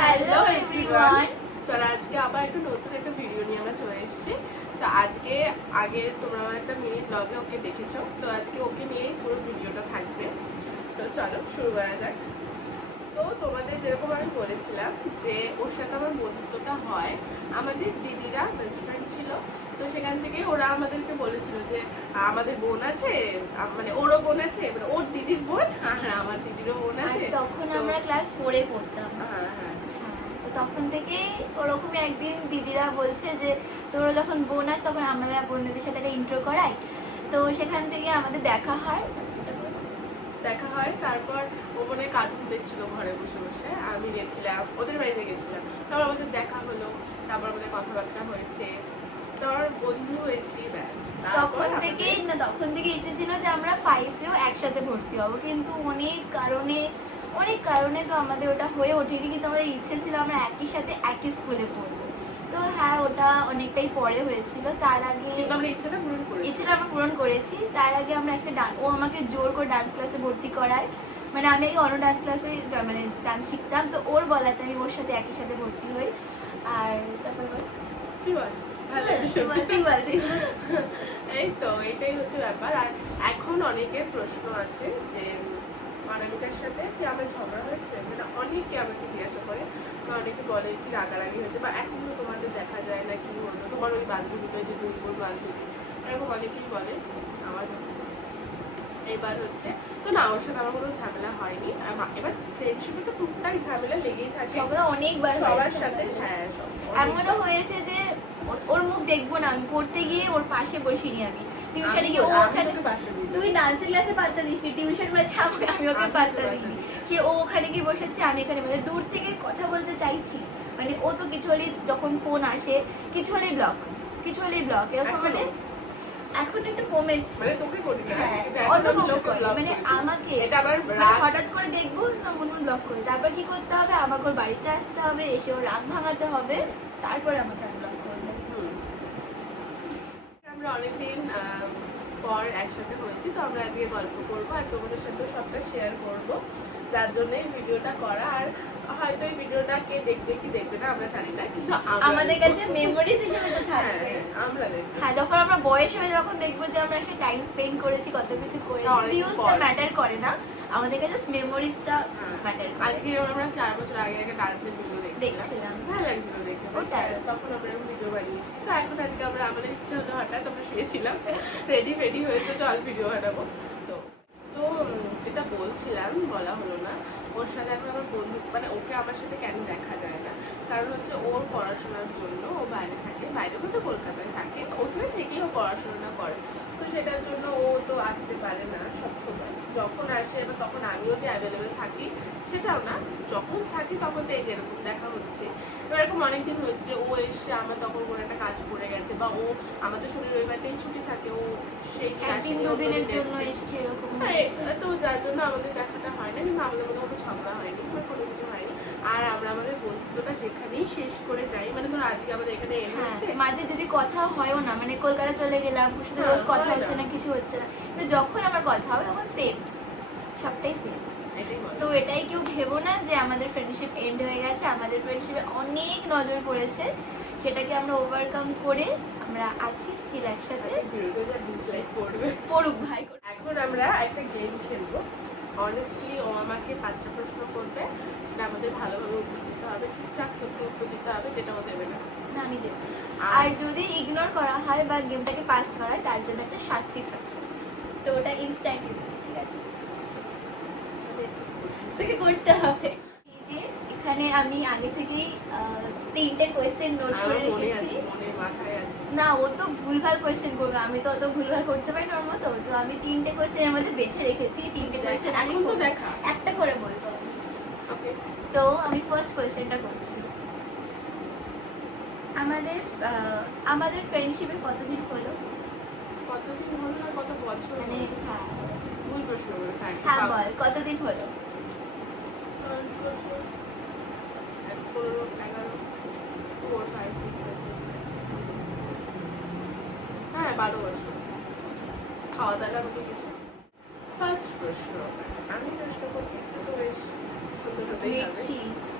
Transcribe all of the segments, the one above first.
Hello everyone, চলো আজকে আবার একটা নতুন একটা ভিডিও নিয়ে আমরা চলে এসেছি। তো আজকে আগের তোমরা আমার একটা মিনি ব্লগে ওকে দেখেছো, তো আজকে ওকে নিয়েই পুরো ভিডিওটা থাকবে। তো চলো শুরু করা যাক। তো তোমাদের যেরকম আমি বলেছিলাম যে ওর সাথে আমার বন্ধুত্বটা হয়, আমাদের দিদিরা বেস্ট ফ্রেন্ড ছিল। তো সেখান থেকে ওরা আমাদেরকে বলেছিল যে আমাদের বোন আছে, মানে ওরও বোন আছে, মানে ওর দিদির বোন আর আমার দিদিরও বোন আছে। তখন আমরা ক্লাস 4-এ পড়তাম। হ্যাঁ, তো তখন থেকেই ওরকমই একদিন দিদিরা বলছে যে তোর যখন বোন আছে তখন আমরা বোনদের সাথে একটা ইন্ট্রো করাই। তো সেখান থেকে আমাদের দেখা হয়। তারপর ও মনে কার্টুন দেখছিল ঘরে বসে বসে, আমি গেছিলাম ওদের বাড়িতে গেছিলাম, তারপর আমাদের দেখা হলো, তারপর আমাদের কথাবার্তা হয়েছে, তারপর বন্ধু হয়েছি, ব্যাস। তখন থেকে ইচ্ছে ছিল যে আমরা 5-এও একসাথে ভর্তি হবো, কিন্তু অনেক কারণে তো আমাদের ওটা হয়ে ওঠেনি। কিন্তু আমাদের ইচ্ছে ছিল আমরা একই সাথে একই স্কুলে পড়বো। তো হ্যাঁ, ওটা অনেকটাই পরে হয়েছিল। তার আগে ইচ্ছেটা আমরা পূরণ করেছি। তার আগে আমরা ও আমাকে জোর করে ডান্স ক্লাসে ভর্তি করায়। মানে আমি আগে অন্য ডান্স ক্লাসে মানে ডান্স শিখতাম, তো ওর বলাতে আমি ওর সাথে একই সাথে ভর্তি হই। আর তারপর কি বল এই তো এটাই হচ্ছে ব্যাপার। আর এখন অনেকের প্রশ্ন আছে যে অনামিকার সাথে কি আমার ঝগড়া হয়েছে, মানে অনেকে আমাকে জিজ্ঞাসা করে, বা অনেকে বলে কি রাগারাগি হয়েছে, বা এখন তো তোমাদের দেখা যায় না, কি হলো তোমার ওই বান্ধবীটা, যে দুই বোন বান্ধবী, এরকম অনেকেই বলে। আমার এবার হচ্ছে তো না, ওর সাথে আমার কোনো ঝামেলা হয়নি। এবার ফ্রেন্ডশিপে তো টুকটাক ঝামেলা লেগেই থাকে ঝগড়া অনেকবার সবার সাথে। হ্যাঁ, এমনও হয়েছে যে ওর মুখ দেখবো না, আমি পড়তে গিয়ে ওর পাশে বসিনি, আমি টিউশনে গিয়ে ও ওখানে, তুই ডান্সের ক্লাসে পাত্তা দিসনি, টিউশন মাঝে আমি ওকে পাত্তা দিইনি। সে ও ওখানে গিয়ে বসেছে, আমি এখানে মানে দূর থেকে কথা বলতে চাইছি, মানে ও তো কিছু হলেই যখন ফোন আসে কিছু হলেই ব্লক এরকম। মানে এখন একটু কমেছে, মানে তোকে করি না, মানে আমাকে হঠাৎ করে দেখবো না মন ব্লক করে, তারপর কি করতে হবে, আমাকে ওর বাড়িতে আসতে হবে, এসে ওর রাগ ভাঙাতে হবে, তারপরে আমাকে ব্লক করবে। আমরা অনেকদিন পর একসাথে হয়েছি, তো আমরা আজকে গল্প করবো আর তোমাদের সাথে সবটা শেয়ার করবো, যার জন্য এই ভিডিওটা করা। আর হয়তো এই ভিডিওটা কে দেখবে কি দেখবে না আমরা জানি না, কিন্তু আমাদের কাছে মেমোরিজ হিসেবে তো থাকবে। আমরা দেখবো, হ্যাঁ, যখন আমরা বয়স হয়ে যখন দেখবো যে আমরা একটা টাইম স্পেন্ড করেছি, কত কিছু করেছি, ভিউজটা ম্যাটার করে না, আমাদের কাছে মেমোরিজটা ম্যাটার করে। আজকে আমরা 4 বছর আগে একটা ডান্সের ভিডিও দেখছিলাম, ভালো লাগছিল দেখে, তখন আমরা ভিডিও বানিয়েছি। তো এখন আজকে আমরা আমাদের ইচ্ছে হলো, হঠাৎ আমরা শুয়েছিলাম, রেডি হয়েছে, চল ভিডিও বানাবো। তো যেটা বলছিলাম, বলা হলো না, ওর সাথে এখন আমার বন্ধু, মানে ওকে আমার সাথে কেন দেখা যায় না, কারণ হচ্ছে ওর পড়াশোনার জন্য ও বাইরে থাকে, বাইরে বলতে কলকাতায় থাকে, ওখানে থেকেই ও পড়াশোনা করে। তো সেটার জন্য ও তো আসতে পারে না সবসময়, যখন আসে এবার তখন আমিও যে অ্যাভেলেবেল থাকি সেটাও না, যখন থাকি তখন তো এই যেরকম দেখা হচ্ছে। এবার এরকম অনেকদিন হয়েছে যে ও এসে আমার তখন কোনো একটা কাজ পড়ে গেছে, বা ও আমাদের শনি রবিবারটাই ছুটি থাকে, ও সেই দুদিনের জন্য এসেছে এরকম। তো যার জন্য আমাদের দেখাটা হয় না, কিন্তু আমাদের মধ্যে কোনো ঝগড়া হয়নি বা কোনো কিছু হয়নি। আর আমরা আমাদের বন্ধুত্বটা যেখানেই শেষ করে যাই, মানে ধরো আজকে আমাদের এখানে এসেছে, মাঝে যদি কথা হয়ও না, মানে কলকাতা চলে গেলাম, শুধু রোজ কথা হচ্ছে না, কিছু হচ্ছে না, কিন্তু যখন আমার কথা হবে তখন সেম, সবটাই সেম। তো এটাই কেউ ভেবো না যে আমাদের ফ্রেন্ডশিপ এন্ড হয়ে গেছে, আমাদের ফ্রেন্ডশিপে অনেক নজর পড়েছে, সেটাকে আমরা ওভারকাম করে আমরা আছি স্টিল একসাথে। পড়ুক ভাই। এখন আমরা একটা গেম খেলবো। অনেস্টলি ও আমাকে 5টা প্রশ্ন করবে, সেটা আমাদের ভালোভাবে উত্তর দিতে হবে, ঠিকঠাক সত্যি উত্তর দিতে হবে, যেটা ও দেবে না আমি দেব। আর যদি ইগনোর করা হয় বা গেমটাকে পাস করা হয়, তার জন্য একটা শাস্তি থাকে, তো ওটা ইনস্ট্যান্টলি, ঠিক আছে, তোকে করতে হবে। এই যে এখানে আমি আগে থেকেই 3টে কোয়েশ্চেন নোট করে রেখেছি। না, ও তো ভুলভাল কোয়েশ্চেন করবে, আমি তো অত ভুলভাল করতে পারি না ওর মতো। তো আমি 3টে কোয়েশ্চেনের মধ্যে বেছে রেখেছি, 3টে কোয়েশ্চেন আমি একটা করে বলবো। তো আমি ফার্স্ট কোয়েশ্চেনটা করছি, আমাদের ফ্রেন্ডশিপের কতদিন হলো? কতদিন হলো না কত বছর, মানে হ্যাঁ, ভুল প্রশ্ন বলেছে। হ্যাঁ বল, কতদিন হলো? 10 বছর, 15, 11, 4, 5, 6, 7, হ্যাঁ 12 বছর। খাওয়া দাওয়া করতে কিছু। ফার্স্ট প্রশ্ন আমি প্রশ্ন করছি, তো বেশ সুন্দর হতেই হবে।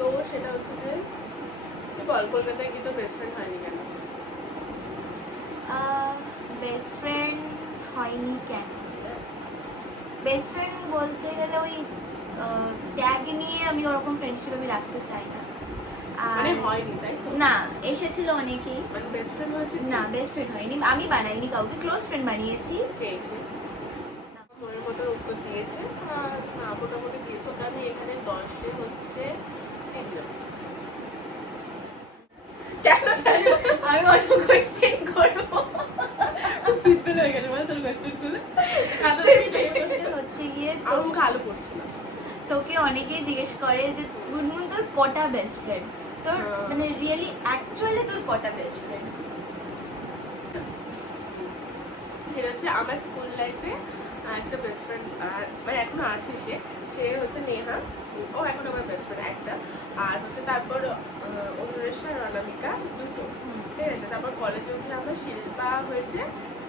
তোর সেটা হচ্ছে যে তুই বল কলকাতায় গিয়ে তো বেস্ট ফ্রেন্ড হয়নি কেন? বেস্ট ফ্রেন্ড হয়নি কেন? বেস্ট ফ্রেন্ড বলতে গেলে ওই ট্যাগ নিয়ে আমি ওরকম ফ্রেন্ডশিপ আমি রাখতে চাই না। মানে হয়নি তাই তো? না, এসেছিল অনেকেই। মানে বেস্ট ফ্রেন্ড হয়েছে না, বেস্ট ফ্রেন্ড হয়নি, আমি বানাইনি কাউকে, ক্লোজ ফ্রেন্ড বানিয়েছি। কে এসে মনের মতো উত্তর দিয়েছে আর না মোটামুটি দিয়েছে। ওটা আমি এখানে 10-এ হচ্ছে 3 দেব। কেন আমি অন্য কোয়েশ্চেন করবো? সিম্পল হয়ে গেছে মানে তোর কোয়েশ্চেন গুলো হচ্ছে গিয়ে আমার মুখে আলো পড়ছে না। তোকে অনেকেই জিজ্ঞেস করে যে গুনগুন তোর কটা বেস্ট ফ্রেন্ড, তোর মানে রিয়েলি অ্যাকচুয়ালি তোর কটা বেস্ট ফ্রেন্ড? এটা হচ্ছে আমার স্কুল লাইফে একটা বেস্ট ফ্রেন্ড, মানে এখনো আছে সে হচ্ছে নেহা, ও এখন আমার বেস্ট ফ্রেন্ড একটা। আর হচ্ছে তারপর অনুরেশা আর অনামিকা দুটো, ঠিক আছে। তারপর কলেজে উঠে আমার শিল্পা হয়েছে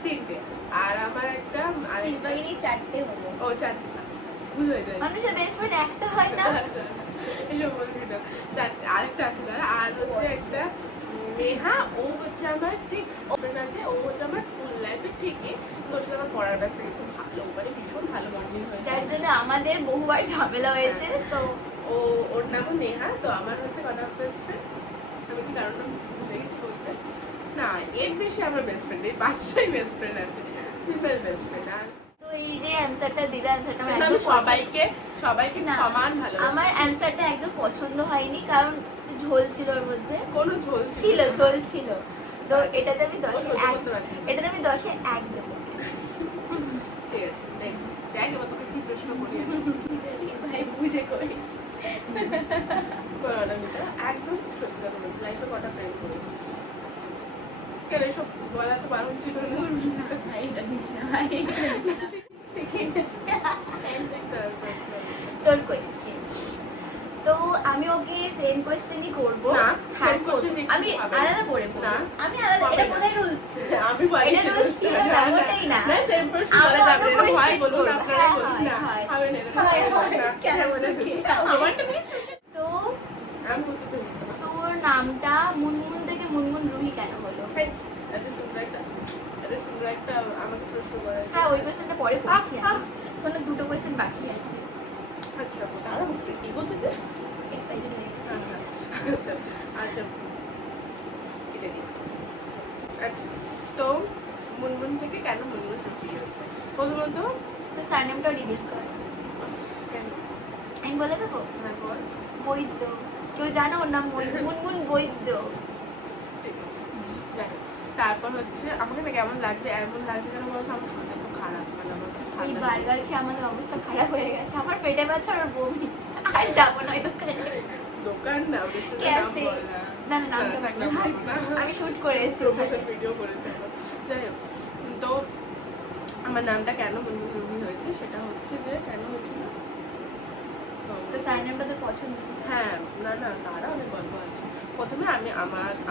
3টে, আর আমার একটা শিল্পাগিনী 4টে হলো। ও 4টে, ভুল হয়ে যায়। মানুষের বেস্ট ফ্রেন্ড একটা হয় না? এসব বলবি না। আরেকটা আছে দাঁড়া, আর হচ্ছে একটা নেহা, ও হচ্ছে আমার ঠিক ফ্রেন্ড আছে, ও হচ্ছে আমার স্কুল লাইফে ঠিকই, কিন্তু ওর সাথে আমার পড়ার ব্যাস থেকে খুব ভালো, মানে ভীষণ ভালো বন্ডিং হয়েছে, যার জন্য আমাদের বহুবার ঝামেলা হয়েছে। তো ওর নামও নেহা। তো আমার হচ্ছে কটা বেস্ট ফ্রেন্ড, আমি কি কারণ নাম ভুলে গেছি বলতে? না, এর বেশি আমার বেস্ট ফ্রেন্ড, এই 5টাই বেস্ট ফ্রেন্ড আছে, ফিমেল বেস্ট ফ্রেন্ড। আর তো এই যে অ্যানসারটা দিলে, অ্যানসারটা আমার আমি একদম সবাইকে না, সমান ভালোবাসি। আমার অ্যানসারটা একদম পছন্দ হয়নি, কারণ ঝোল ছিল ওর মধ্যে। কোনো ঝোল ছিল, ঝোল ছিল। তো এটাতে আমি 10-এ সহ্য 1, করতে পারছি না। এটাতে আমি 10-এ 1 দেবো। ঠিক আছে, নেক্সট দেখ এবার তোকে কি প্রশ্ন করি। ভাই বুঝে করিস। অনামিকা, একদম সত্যি কথা বলছি, লাইফে কটা ফ্রেন্ড করেছিস? কেন এসব বলা তো বারণ ছিল না? এটা দিস না ভাই। সেকেন্ডটা আচ্ছা, তোর কোয়েশ্চেন। তো আমি ওকে সেম কোয়েশ্চেনই করব। না, হ্যাঁ, same question একটু আমি হবে। আলাদা করে করব। না, আমি আলাদা, হবে এটা না। কোথায় রুলস ছিল? আমি বলি এটা rules ছিল না, ওটাই না। না, সেম প্রশ্ন আমি বলা যাবে অন্য না, হয় question বলুন করবো। আপনারা হ্যাঁ, বলুন না, হয়, হবে না, এরকম হয়, হবে হয়, না। কেন বলতে কি? আমারটা কিছু তো আমি বলতে পারি না। তোর নামটা মুনমুন থেকে মুনমুন রুহি কেন হলো? এত সুন্দর একটা আমাকে প্রশ্ন করা হয়েছে। হ্যাঁ, ওই কোয়েশ্চেনটা পরে করছি আমি। কোনো দুটো কোয়েশ্চেন বাকি আছে। আচ্ছা, তারা এগোচ্ছে যে এক্সাইটেড হয়ে গেছি। আচ্ছা আচ্ছা, কেটে দিই। আচ্ছা, তো মুনমুন থেকে কেন মুনমুন সত্যি হয়েছে? প্রথমত তো সারনেমটা রিভিল কর। কেন? আমি বলে দেবো, তারপর বৈদ্য। কেউ জানো ওর নাম মুনমুন বৈদ্য। ঠিক আছে, দেখো, তারপর হচ্ছে আমাকে না কেমন লাগছে, এমন লাগছে কেন বলতো, আমার শরীর খুব খারাপ, মানে আমার খুব ওই ঠান্ডা বার্গার খেয়ে আমাদের অবস্থা খারাপ হয়ে গেছে, আমার পেটে ব্যথা আর বমি। আর যাবো না ওই দোকানে। দোকান না, বেশি নাম ক্যাফে। বল না। না, নামটা না, পারবো নাম না। বল না। আমি শুট করে এসেছি ওখানে। প্রমোশন ভিডিও করেছে। যাই হোক, তো আমার নামটা কেন মুনমুন রুহি হয়েছে সেটা হচ্ছে যে কেন হয়েছিল, তো সারনেমটা তো পছন্দ। হ্যাঁ, না না, তারা অনেক গল্প আছে। প্রথমে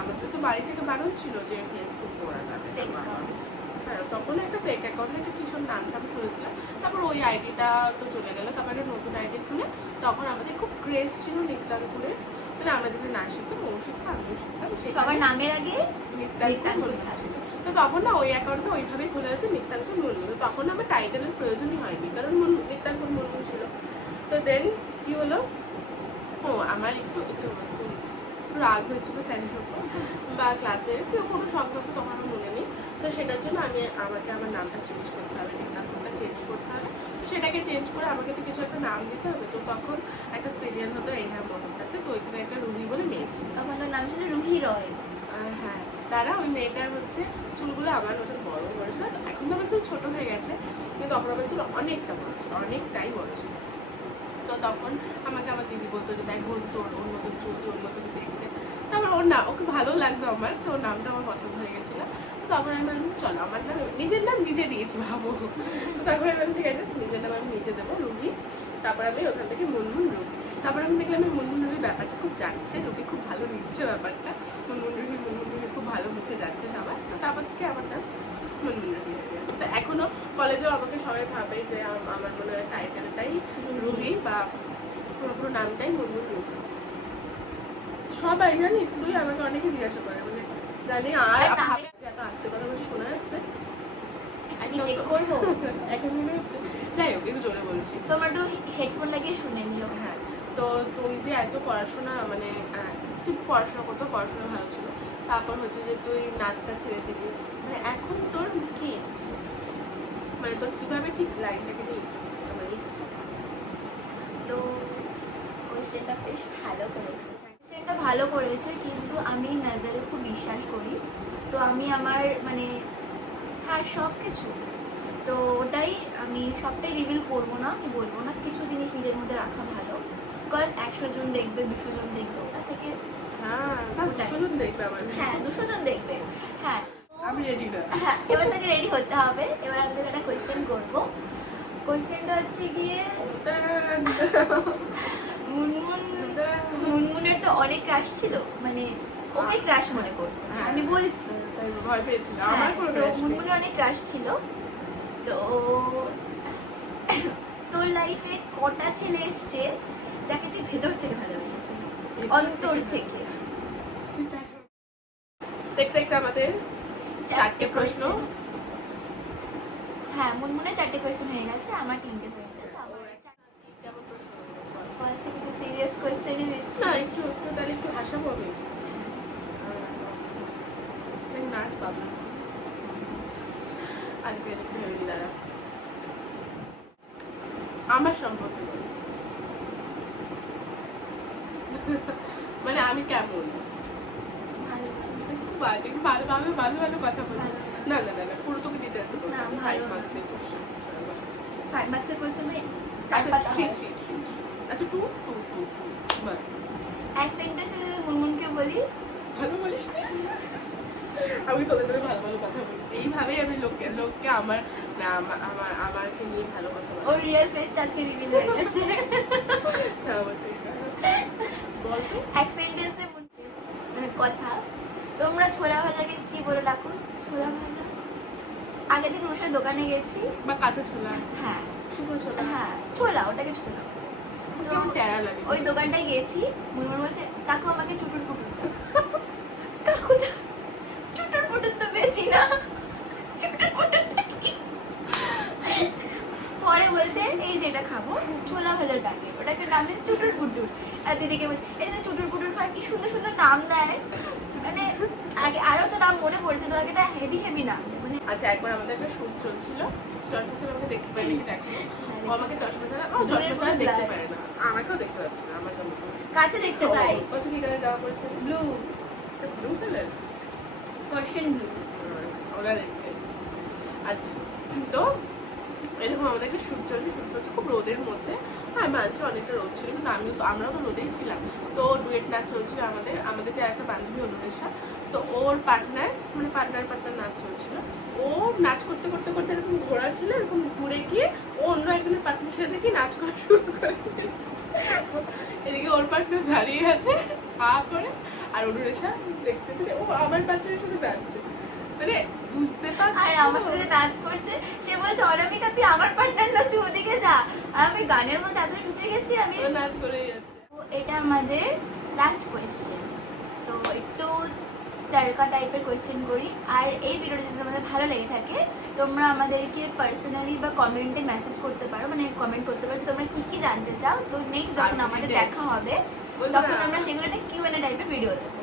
আমাদের তো বাড়ি থেকে বারণ ছিল যে ফেসবুক করা যাবে না। Fake account। হ্যাঁ, তখন একটা ফেক অ্যাকাউন্টে একটা কিসব নাম টাম শুনেছিলাম। তারপর ওই আইডিটা তো চলে গেল, তারপর একটা নতুন আইডি খুলে তখন আমাদের খুব ক্রেজ ছিল নিত্যানপুরে, মানে আমরা যেখানে না শিখতাম, ও শিখতাম, আমিও শিখতাম, সবার নামের আগে নিত্যানপুর ছিল। তো তখন না ওই অ্যাকাউন্টটা ওইভাবেই খোলা হয়েছে নিত্যানপুর মুনমুন। তো তখন আমার টাইটেলের প্রয়োজনই হয়নি, কারণ নিত্যানপুর মুনমুন ছিল। তো দেন কি হলো, ও আমার একটু রাগ হয়েছিল স্যারের উপর বা ক্লাসের কোনো সম্পর্ক, তখন আমার মনে নেই। তো সেটার জন্য আমাকে আমার নামটা চেঞ্জ করতে হবে, নামটা চেঞ্জ করতে হবে। তো সেটাকে চেঞ্জ করে আমাকে তো কিছু একটা নাম দিতে হবে। তো তখন একটা সিরিয়াল হতো এই হ্যাঁ মনে থাকতে, তো ওইখানে একটা রুহি বলে মেয়ে ছিল। তখন তোর নাম ছিল রুহি রয়। হ্যাঁ, তারা ওই মেয়েটার হচ্ছে চুলগুলো আমার মতন বড় করেছিল। তো এখন তো আমার চুল ছোটো হয়ে গেছে, কিন্তু তখন আমার চুল অনেকটা বড় ছিল, অনেকটাই বড় ছিল। তো তখন আমাকে আমার দিদি বলতো যে দেখ বোন, তোর ওর মতন চুল, ওর মতন দেখতে। তারপর ওকে ভালো লাগতো আমার, তো ওর নামটা আমার পছন্দ হয়ে গেছিলো। তো তখন আমি বললাম চলো, আমার নাম, নিজের নাম নিজে দিয়েছি ভাবো। তো তখন আমি বললাম ঠিক আছে, নিজের নাম আমি নিজে দেবো রুহি। তারপর আমি ওখান থেকে মুনমুন রুহি। তারপর আমি দেখলাম আমি মুনমুন রুহি ব্যাপারটা খুব যাচ্ছে, রুহি খুব ভালো নিচ্ছে ব্যাপারটা, মুনমুন রুহি খুব ভালো মুখে যাচ্ছে সবার। তো তারপর থেকে আমার নাম মুনমুন রুহি হয়ে গেছে। তো এখনো কলেজেও আমাকে সবাই ভাবে যে আমার মনে হয় টাইটেলটাই রুহি বা পুরো নামটাই মুনমুন রুহি। সবাই জানিস, তুই আমাকে অনেকে জিজ্ঞাসা করে মানে জানি। আর এত আস্তে কথা বলছি শোনা যাচ্ছে, আমি চেক করবো এখন মনে হচ্ছে। যাই হোক, একটু জোরে বলছি। তোমার একটু হেডফোন লাগিয়ে শুনে নিও। হ্যাঁ, তো তুই যে এত পড়াশোনা মানে তুই পড়াশোনা করতো, পড়াশোনা ভালো ছিল, তারপর হচ্ছে যে তুই নাচটা ছেড়ে দিবি, মানে এখন তোর কি ইচ্ছে, মানে তোর কিভাবে ঠিক লাইফটাকে মানে ইচ্ছে? তো কোয়েশ্চেনটা বেশ ভালো করেছে, কোয়েশ্চেনটা ভালো করেছে, কিন্তু আমি নজরে খুব বিশ্বাস করি। তো আমি আমার মানে হ্যাঁ সব কিছু, তো ওটাই আমি সবটাই রিভিল করবো না, আমি বলবো না, কিছু জিনিস নিজের মধ্যে রাখা ভালো। বিকজ 100 জন দেখবে, 200 জন দেখবে, ওটা থেকে হ্যাঁ 200 জন দেখবে আমার। হ্যাঁ 200 জন দেখবে। হ্যাঁ আমি রেডি না। হ্যাঁ, এবার থেকে রেডি হতে হবে। এবার আমি তোকে একটা কোয়েশ্চেন করবো। কোয়েশ্চেনটা হচ্ছে গিয়ে মুনমুনের তো অনেক ক্রাশ ছিল, মানে ওকে ক্রাশ মনে করতো, আমি বলছি ভয় পেয়েছিলাম। হ্যাঁ, আমার কোনো তো crush নেই। মুনমুনের অনেক ক্রাশ ছিল। তো তোর লাইফে কটা ছেলে এসছে যাকে তুই ভেতর থেকে ভালোবেসেছিস, অন্তর থেকে? দেখতে দেখতে আমাদের 4টে প্রশ্ন। হ্যাঁ, মুনমুনের 4টে কোয়েশ্চেন হয়ে গেছে, আমার 3টে হয়েছে। তো আমার কেমন প্রশ্ন? ফার্স্ট থেকে তো সিরিয়াস কোয়েশ্চেনই দিচ্ছি। না, একটু তাহলে একটু হাসাবো আমি। নাচ পাবো আজকে একটু ভেবে দাঁড়া। আমার সম্পর্কে বল। মানে আমি কেমন? ভালো খুব বাজে, ভালো ভালো ভালো ভালো কথা বলি। ভালো। না না না না, পুরো তোকে ডিটেলসে বলবো। না, 5 ভালো। মার্কসের কোশ্চেন। 5 মার্কসের কোয়েশ্চেন 4 পাতা হয়। আচ্ছা 2 বাহ, এক সেন্টেন্সে যদি মুনমুনকে বলি, ভালো বলিস। আমি তোদের সাথে ভালো ভালো কথা বলি, এইভাবেই আমি লোককে আমার না আমারকে নিয়ে ভালো কথা বলি। ওর রিয়েল ফেসটা আজকে রিভিল হয়ে গেছে। বলতো এক সেন্টেন্সে মানে কথা, তোমরা ছোলা ভাজাকে কি বলে ডাকো? ছোলা ভাজা। আগের দিন ওর সাথে দোকানে গেছি, বা কাঁচা ছোলা, হ্যাঁ শুকনো ছোলা। হ্যাঁ ছোলা, ওটাকে ছোলা। তো কেমন ট্যারা লাগে। ওই দোকানটায় গেছি, মুনমুন বলছে কাকু আমাকে চুটুর পুটুর দাও। কাকু না, চুটুর পুটুর তো বেচি না, চুটুর পুটুরটা কি? পরে বলছে এই যেটা খাবো ছোলা ভাজার প্যাকেট, ওটাকে নাম দিয়েছে চুটুর পুটুর। আর দিদিকে বলছে এটা চুটুর পুটুর খায়, কি সুন্দর সুন্দর নাম দেয়, মানে আগে আরো তো নাম মনে পড়ছে না, আগে হেভি হেভি নাম দেয়, মানে আচ্ছা, একবার আমাদের একটা শুট চলছিল, চশমা ছাড়া আমাকে দেখতে পাই নাকি দেখো, ও আমাকে চশমা ছাড়া দেখতে পারে না, আমাকেও দেখতে পাচ্ছে না, আমার জন্য কাছে দেখতে পাই। কত কি কালার জামা পড়েছে? Blue, blue colour, Persian blue. ওরা দেখতে। আচ্ছা, তো এরকম আমাদের একটা শুট চলছে খুব রোদের মধ্যে। হ্যাঁ, মানুষের অনেকটা রোদ ছিল, কিন্তু আমরাও তো রোদেই ছিলাম। তো ডুয়েট নাচ চলছিল আমাদের যে একটা বান্ধবী অনুরেশা, তো ওর পার্টনার নাচ চলছিল। ও নাচ করতে এরকম ঘোরা ছিল, এরকম ঘুরে গিয়ে ও অন্য একজনের পার্টনার সাথে দেখি নাচ করা শুরু করে দিয়েছে। এদিকে ওর পার্টনার দাঁড়িয়ে আছে হা করে, আর অনুরেশা দেখছে ও আমার পার্টনারের সাথে নাচছে, মানে বুঝতে পারছি। আর আমার সাথে নাচ করছে, সে বলছে অনামিকা তুই আমার পার্টনার না, তুই ওদিকে যা। আর আমি গানের মধ্যে এত ঢুকে গেছি, আমি নাচ করেই যাচ্ছে। এটা আমাদের লাস্ট কোয়েশ্চেন, তো একটু তারকা টাইপের কোয়েশ্চেন করি। আর এই ভিডিওটা যদি তোমাদের ভালো লেগে থাকে, তোমরা আমাদেরকে পার্সোনালি বা কমেন্টে মেসেজ করতে পারো, মানে কমেন্ট করতে পারো তোমরা কি কি জানতে চাও। তো নেক্সট যখন আমাদের দেখা হবে তখন আমরা সেগুলো একটা কিউএনএ টাইপের ভিডিও দেবো।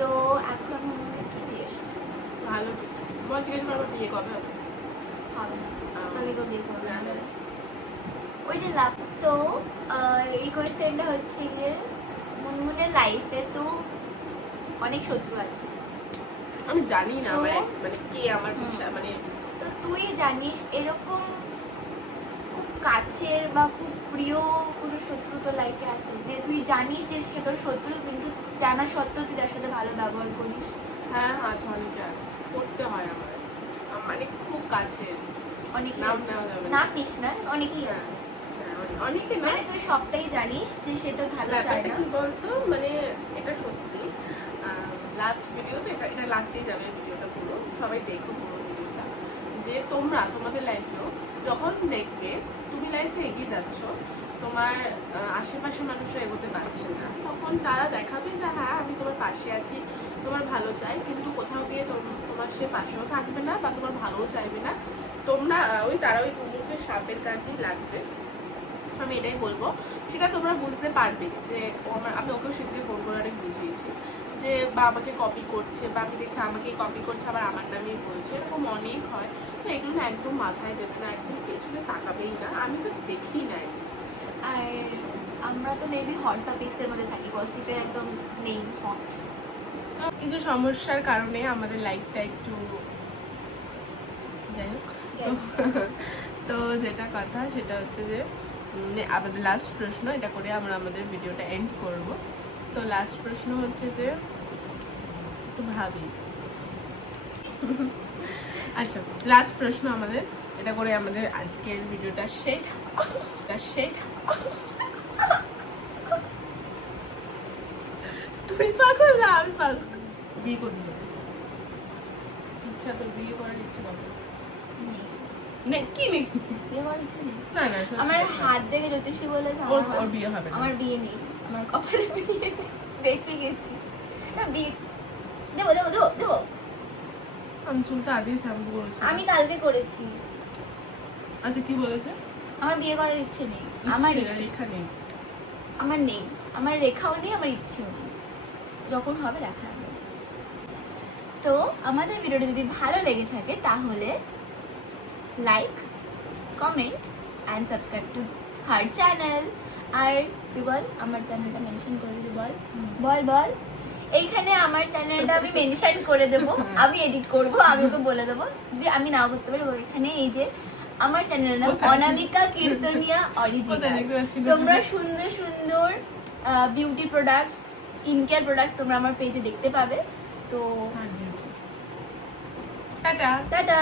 তো এখন কি জিজ্ঞেস ভালো কিছু বল, জিজ্ঞেস করবো বিয়ে কবে হবে? হবে না, তোকে কেউ বিয়ে করবে না। ওই যে লাভ, তো এই কোয়েশ্চেনটা হচ্ছে গিয়ে মুনমুনের লাইফে তো অনেক শত্রু আছে, আমি জানি না তো- মানে কে আমার মানে তো তুই জানিস এরকম খুব কাছের বা খুব প্রিয় কোনো শত্রু তোর লাইফে আছে, যে তুই জানিস যে সে তোর শত্রু, কিন্তু জানা সত্ত্বেও তুই তার সাথে ভালো ব্যবহার করিস? হ্যাঁ আছে, অনেকে আছে, করতে হয় আমার মানে খুব কাছের। অনেকেই নাম আছে, নেওয়া যাবে না। নাম নিস না, অনেকেই হ্যাঁ, আছে, অনেকে না। মানে তুই সবটাই জানিস যে সে তোর ভালো চায় ব্যাপারটা না। কি বলতো, মানে এটা সত্যি লাস্ট ভিডিও তো, এটা লাস্টেই যাবে ভিডিওটা, পুরো সবাই দেখো পুরো ভিডিওটা, যে তোমরা তোমাদের লাইফেও যখন দেখবে তুমি লাইফে এগিয়ে যাচ্ছ, তোমার আশেপাশে মানুষরা এগোতে পারছে না, তখন তখন তারা দেখাবে যে হ্যাঁ আমি তোমার পাশে আছি, তোমার ভালো চাই, কিন্তু কোথাও গিয়ে তোমার সে পাশেও থাকবে না বা তোমার ভালোও চাইবে না। তোমরা তারা ওই দুমুখের সাপের কাজই লাগবে। আমি এটাই বলবো, সেটা তোমরা বুঝতে পারবে যে আমি ওকে সেদিকে ফোন করে অনেক বুঝিয়েছি যে বা আমাকে কপি করছে, বা আমি দেখছি আমাকেই কপি করছে আবার আমার নামেই বলছে, এরকম অনেক হয়। তো এগুলো না একদম মাথায় দেবে না, একদম পেছনে তাকাবেই না, আমি তো দেখি না। আর আমরা তো মেবি হট টপিক্সের মধ্যে থাকি, গসিপে একদম নেই হট। কিছু সমস্যার কারণে আমাদের লাইফটা একটু যাই হোক। তো যেটা কথা সেটা হচ্ছে যে আমাদের লাস্ট প্রশ্ন, এটা করে আমরা আমাদের ভিডিওটা এন্ড করব। তো লাস্ট প্রশ্ন হচ্ছে যে একটু ভাবি, আচ্ছা লাস্ট প্রশ্ন আমাদের, এটা করে আমাদের আজকের ভিডিওটা শেষ। তুই পাগল না আমি পাগল? বিয়ে করবি না? ইচ্ছা তোর বিয়ে করার ইচ্ছে কবে? নেই কি নেই? বিয়ে করার ইচ্ছে নেই। না না আমার হাত দেখে জ্যোতিষী বলেছে ওর বিয়ে হবে না। আমার বিয়ে নেই, আমার কপালে বিয়ে বেঁচে গেছি না। বিয়ে দেবো দেবো দেবো দেবো। আমি চুলটা আজই শ্যাম্পু করেছি। আমি কালকে করেছি। আচ্ছা কি বলেছে? আমার বিয়ে করার ইচ্ছে নেই, আমার ইচ্ছে রেখা নেই, আমার নেই, আমার রেখাও নেই, আমার ইচ্ছেও নেই। যখন হবে দেখা হবে। তো আমাদের ভিডিওটা যদি ভালো লেগে থাকে তাহলে like, comment and subscribe to her channel. আর তুই বল, আমার চ্যানেলটা মেনশন করে দিবি, বল বল বল। এইখানে আমার চ্যানেলটা আমি মেনশন করে দেবো, আমি এডিট করব, আমি ওকে বলে দেবো যদি আমি নাও করতে পারি। ওইখানে এই যে আমার চ্যানেলের নাম অনামিকা কীর্তনিয়া অরিজিনাল। তোমরা সুন্দর সুন্দর beauty products, skin care products তোমরা আমার পেজে দেখতে পাবে। তো টাটা টাটা।